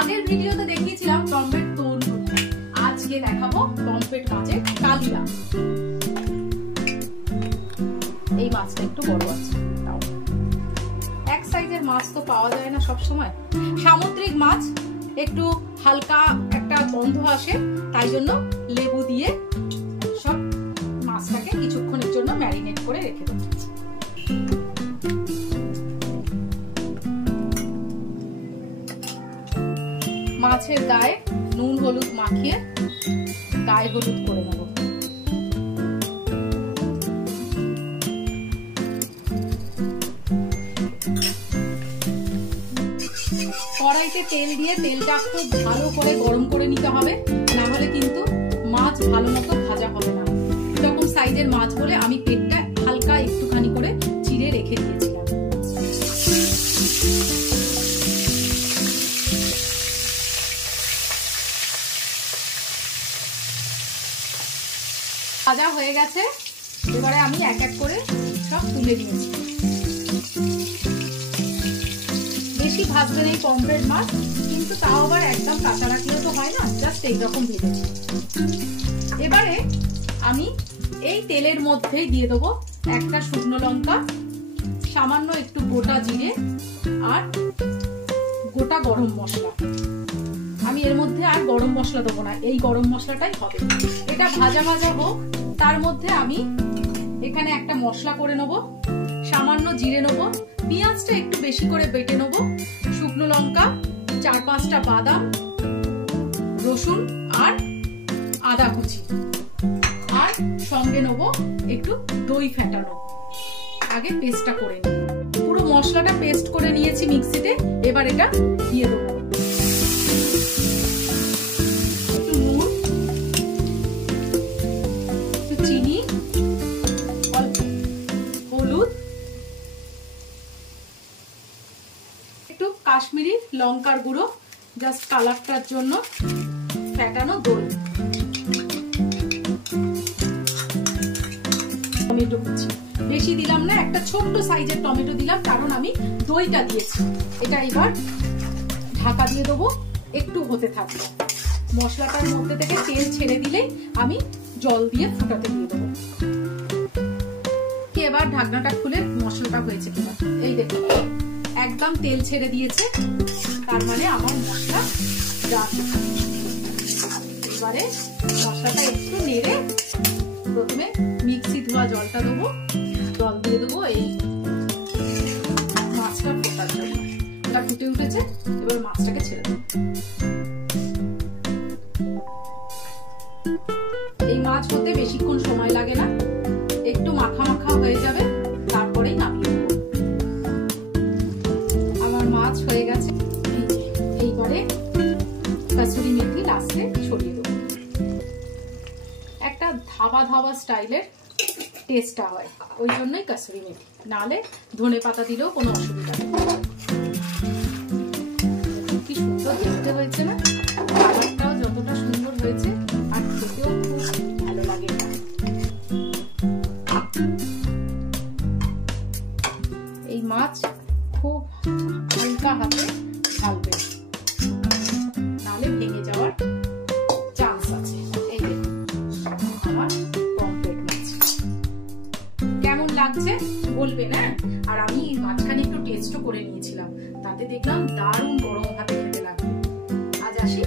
আগের ভিডিওতে দেখিয়েছিলাম পমফ্রেট তন্দুরি, আজকে দেখাবো পমফ্রেট মাছের কালিয়া। এই মাছটা একটু বড় আছে, এক সাইজের মাছ তো পাওয়া যায় না সব সময়। সামুদ্রিক মাছ একটু হালকা একটা গন্ধ আসে, তাই জন্য লেবু দিয়ে সব মাছটাকে কিছুক্ষণের জন্য ম্যারিনেট করে রেখে দেবো। মাছের গায়ে নুন হলুদ মাখিয়ে গায়ে হলুদ করে নেব। কড়াইতে তেল দিয়ে তেলটা খুব ভালো করে গরম করে নিতে হবে, না হলে কিন্তু মাছ ভালো মতো ভাজা হবে না। এরকম সাইজের মাছ বলে আমি পেটটা হালকা একটুখানি করে চিড়ে রেখে দিয়েছিলাম। ভাজা হয়ে গেছে, এবারে আমি এক এক করে সব তুলে নিয়েছি। বেশি ভাজবে নেই পমফ্রেট মাছ, কিন্তু তাও আবার একদম কাঁচা রাখলেও তো হয় না, জাস্ট এইরকম ভেজেছি। এবারে আমি এই তেলের মধ্যেই দিয়ে দেবো একটা শুকনো লঙ্কা, সামান্য একটু গোটা জিরে আর গোটা গরম মশলা। আমি এর মধ্যে আর গরম মশলা দেবো না, এই গরম মশলাটাই হবে। এটা ভাজা ভাজা হোক, তার মধ্যে আমি এখানে একটা মশলা করে নেবো। সামান্য জিরে নেবো, পেঁয়াজটা একটু বেশি করে বেটে নেবো, শুকনো লঙ্কা, 4-5টা বাদাম, রসুন আর আদা কুচি, আর সঙ্গে নেবো একটু দই ফেটানো। আগে পেস্টটা করে নিই। পুরো মশলাটা পেস্ট করে নিয়েছি মিক্সিতে, এবার এটা দিয়ে দেবো। একটু নুন, একটু চিনি, অল্প হলুদ, একটু কাশ্মীরি লঙ্কার গুঁড়ো জাস্ট কালারটার জন্য, ফেটানো দই, টমেটো কুচি বেশি দিলাম না, একটা ছোট্ট সাইজের টমেটো দিলাম কারণ আমি দইটা দিয়েছি। এটা এবার ঢাকা দিয়ে দেবো, একটু হতে থাকবে। মশলাটার মধ্যে থেকে তেল ছেড়ে দিলেই আমি জল দিয়ে ফুটাতে দিয়ে দেবো। এবার ঢাকনাটা খুলে মশলাটা হয়েছে কিনা এই দেখুন, একদম তেল ছেড়ে দিয়েছে, তার মানে আমার মশলা ডান। এবারে মশলাটা একটু নেড়ে প্রথমে মিক্সি ধোয়া জলটা দেবো, জল দিয়ে দেবো এই মাছটা ফোটার জন্য। এটা ফুটে উঠেছে, এবার মাছটাকে ছেড়ে দেবো। এই মাছ হতে বেশিক্ষণ সময় লাগে না, একটু মাখা মাখা হয়ে যাবে, তারপরেই নামিয়ে দেবো। আমার মাছ হয়ে গেছে, এইবারে কাসুরি মেথি লাস্টে ছড়িয়ে দেবো। একটা ধাবা ধাবা স্টাইলের টেস্টটা হয়, ওই জন্যই কাসুরি মেথি, নাহলে ধনে পাতা দিলেও কোনো অসুবিধা নেই। কি সুন্দর দেখতে হয়েছে না, কালারটাও যতটা সুন্দর হয়েছে আর খেতেও খুব ভালো লাগে। এই মাছ খুব হালকা হাতে ঢালবে, নাহলে ভেঙে যাওয়ার চান্স আছে। এই দেখুন আমার পমফ্রেট মাছ কেমন লাগছে বলবেন। হ্যাঁ, আর আমি মাঝখানে একটু টেস্টও করে নিয়েছিলাম, তাতে দেখলাম দারুণ গরম ভাতে খেতে লাগবে। আজ আসি।